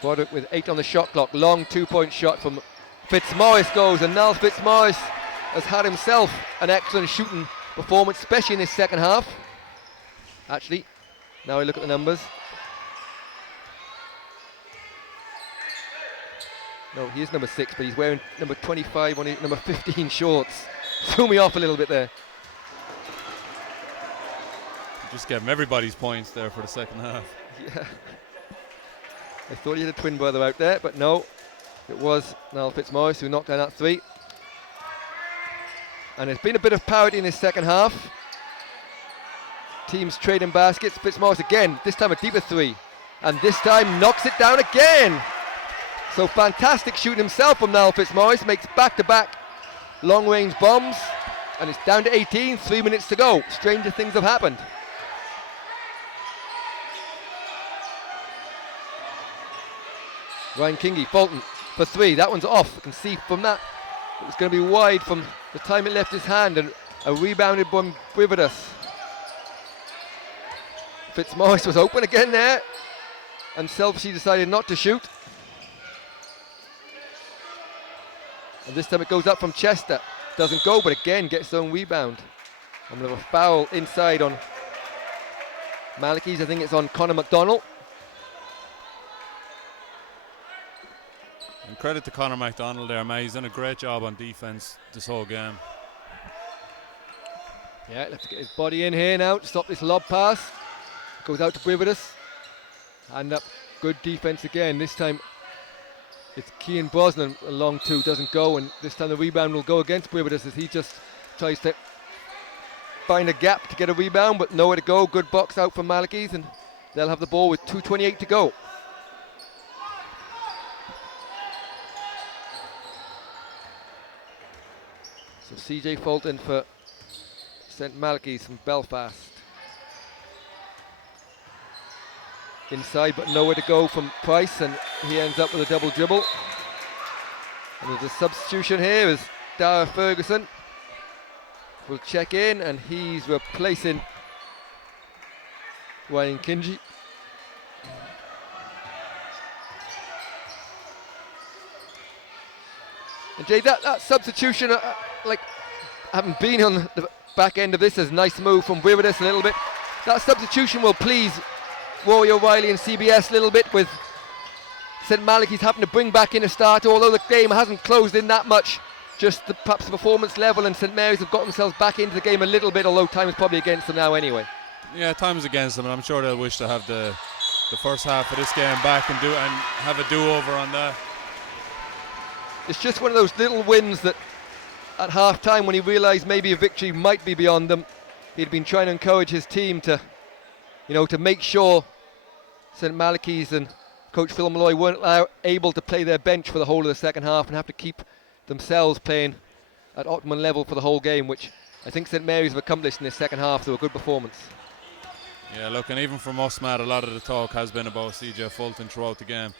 Broderick with 8 on the shot clock, long 2-point shot from Fitzmaurice goes, and Niall Fitzmaurice has had himself an excellent shooting performance, especially in his second half. Actually, now we look at the numbers. No, he is number 6, but he's wearing number 25 on his number 15 shorts. Threw me off a little bit there. Just gave him everybody's points there for the second half. Yeah. I thought he had a twin brother out there, but no. It was Niall Fitzmaurice who knocked down that 3. And there's been a bit of parity in his second half. Teams trading baskets. Fitzmaurice again, this time a deeper 3. And this time knocks it down again. So fantastic shooting himself from Niall Fitzmaurice. Makes back-to-back long-range bombs. And it's down to 18, 3 minutes to go. Stranger things have happened. Ryan Kingi, Fulton for 3. That one's off. You can see from that it was going to be wide from the time it left his hand, and a rebounded from Brevidus. Fitzmaurice was open again there, and selfishly decided not to shoot. And this time it goes up from Chester. Doesn't go, but again gets his own rebound. And we'll have a foul inside on Malachy's. I think it's on Connor McDonald. And credit to Conor MacDonald there, man. He's done a great job on defence this whole game. Yeah, he'll have to get his body in here now to stop this lob pass. Goes out to Brevidus. Hand up, good defence again. This time it's Cian Brosnan, a long 2, doesn't go, and this time the rebound will go against Brevidus as he just tries to find a gap to get a rebound, but nowhere to go. Good box out from Malachy's, and they'll have the ball with 2:28 to go. CJ Fulton for St Malachy's from Belfast. Inside, but nowhere to go from Price, and he ends up with a double dribble. And there's a substitution here as Dara Ferguson will check in, and he's replacing Ryan Kinji. And Jay, that substitution, like, I haven't been on the back end of this, as nice move from Wiridis a little bit. That substitution will please Rory O'Reilly and CBS a little bit, with St Malachy's having to bring back in a starter, although the game hasn't closed in that much, just perhaps the performance level, and St Mary's have got themselves back into the game a little bit, although time is probably against them now anyway. Yeah, time is against them, and I'm sure they'll wish to have the first half of this game back and have a do-over on that. It's just one of those little wins that at half time, when he realised maybe a victory might be beyond them, he'd been trying to encourage his team to, to make sure St Malachy's and Coach Phil Malloy weren't able to play their bench for the whole of the second half and have to keep themselves playing at optimum level for the whole game, which I think St Mary's have accomplished in this second half through a good performance. Yeah, look, and even from us, Matt, a lot of the talk has been about CJ Fulton throughout the game.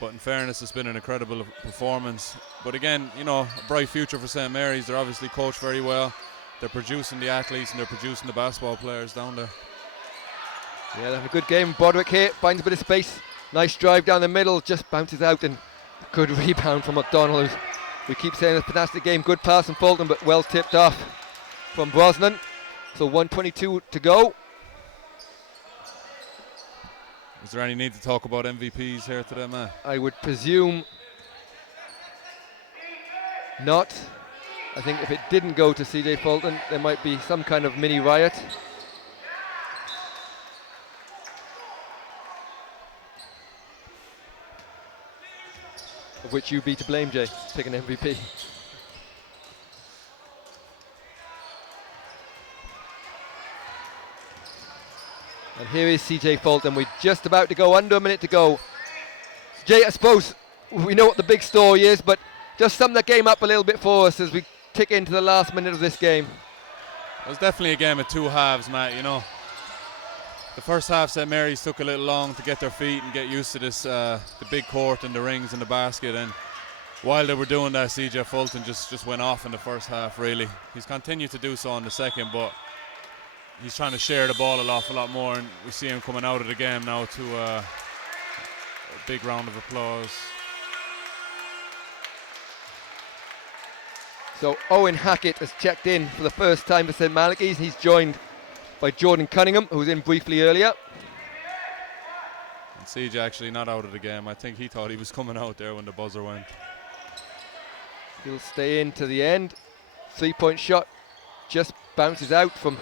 But in fairness, it's been an incredible performance. But again, a bright future for St Mary's. They're obviously coached very well. They're producing the athletes and they're producing the basketball players down there. Yeah, they have a good game. Broderick here finds a bit of space. Nice drive down the middle, just bounces out, and good rebound from McDonald. We keep saying a fantastic game. Good pass from Fulton, but well tipped off from Brosnan. So 1:22 to go. Is there any need to talk about MVPs here today, man? I would presume not. I think if it didn't go to CJ Fulton, there might be some kind of mini riot. Of which you'd be to blame, Jay, picking MVP. And here is CJ Fulton. We're just about to go, under a minute to go. Jay, I suppose we know what the big story is, but just sum the game up a little bit for us as we tick into the last minute of this game. It was definitely a game of two halves, Matt. The first half, St Mary's took a little long to get their feet and get used to this, the big court and the rings and the basket. And while they were doing that, CJ Fulton just went off in the first half, really. He's continued to do so in the second, but he's trying to share the ball an awful lot more, and we see him coming out of the game now to a big round of applause. So Owen Hackett has checked in for the first time for St Malachy's. He's joined by Jordan Cunningham, who was in briefly earlier. And CJ actually not out of the game. I think he thought he was coming out there when the buzzer went. He'll stay in to the end. 3-point shot just bounces out from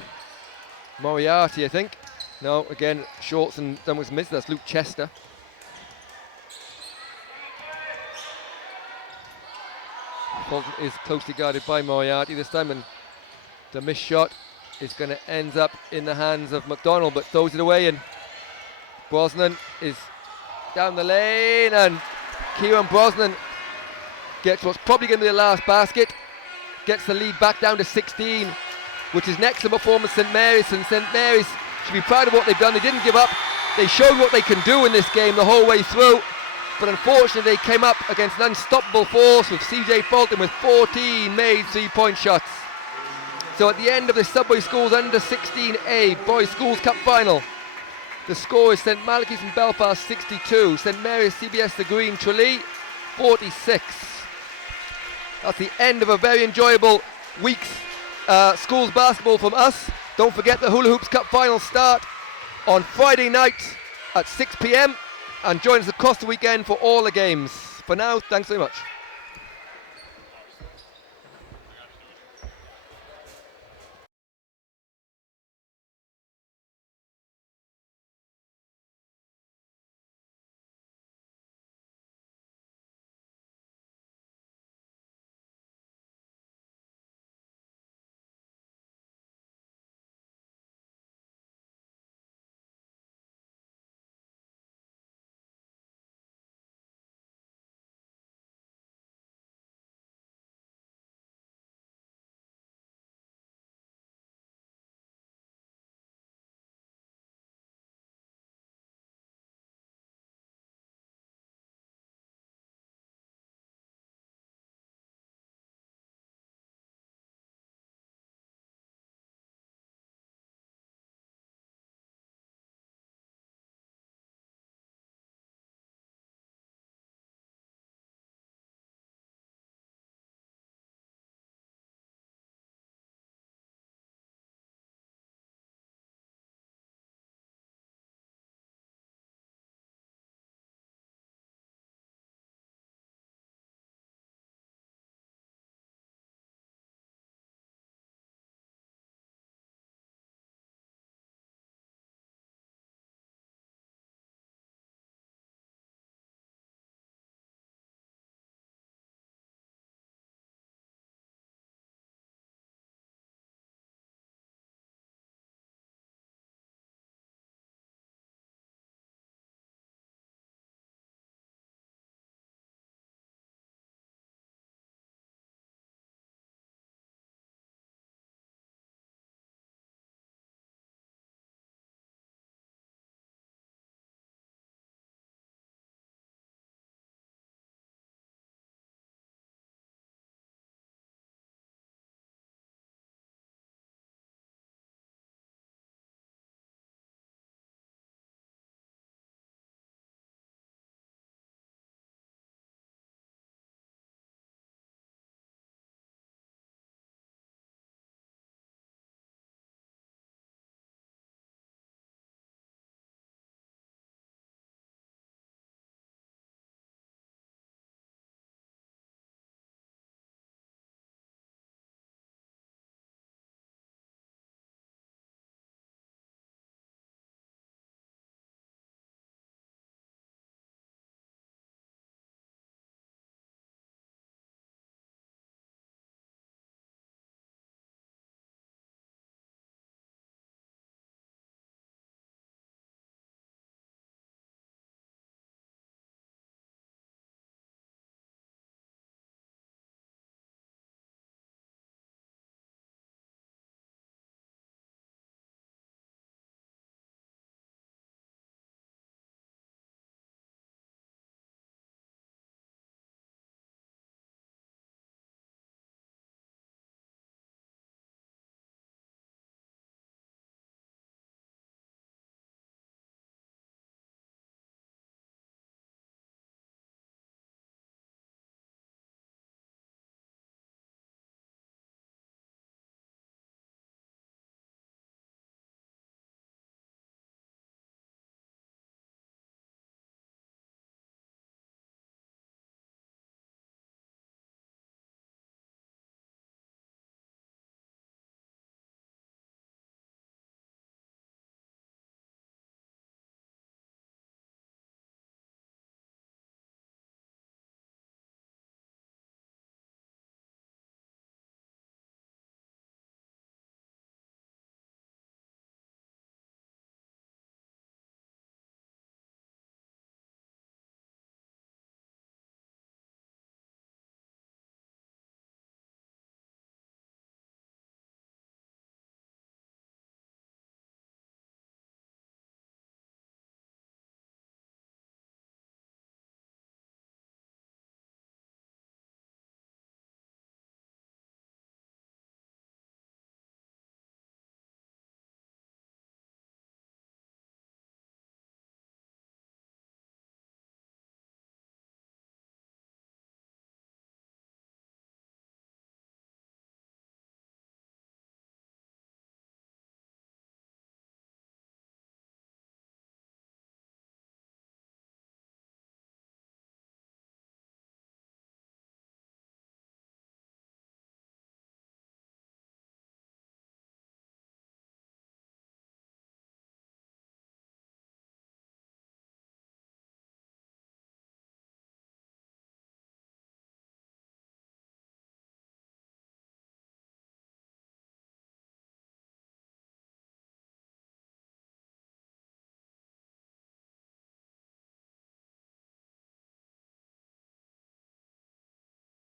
Moriarty, I think. No, again, shorts and done was missed. That's Luke Chester. Fulton is closely guarded by Moriarty this time, and the missed shot is going to end up in the hands of McDonald, but throws it away, and Brosnan is down the lane, and Kieran Brosnan gets what's probably going to be the last basket, gets the lead back down to 16, which is an excellent performance St Mary's, and St Mary's should be proud of what they've done. They didn't give up. They showed what they can do in this game the whole way through, but unfortunately they came up against an unstoppable force with CJ Fulton with 14 made 3-point shots. So at the end of the Subway Schools Under 16A Boys Schools Cup Final, the score is St Malachy's and Belfast 62, St Mary's CBS the Green Tralee 46. That's the end of a very enjoyable week's schools basketball from us. Don't forget the Hula Hoops Cup Finals start on Friday night at 6 p.m. and join us across the weekend for all the games. For now, thanks very much.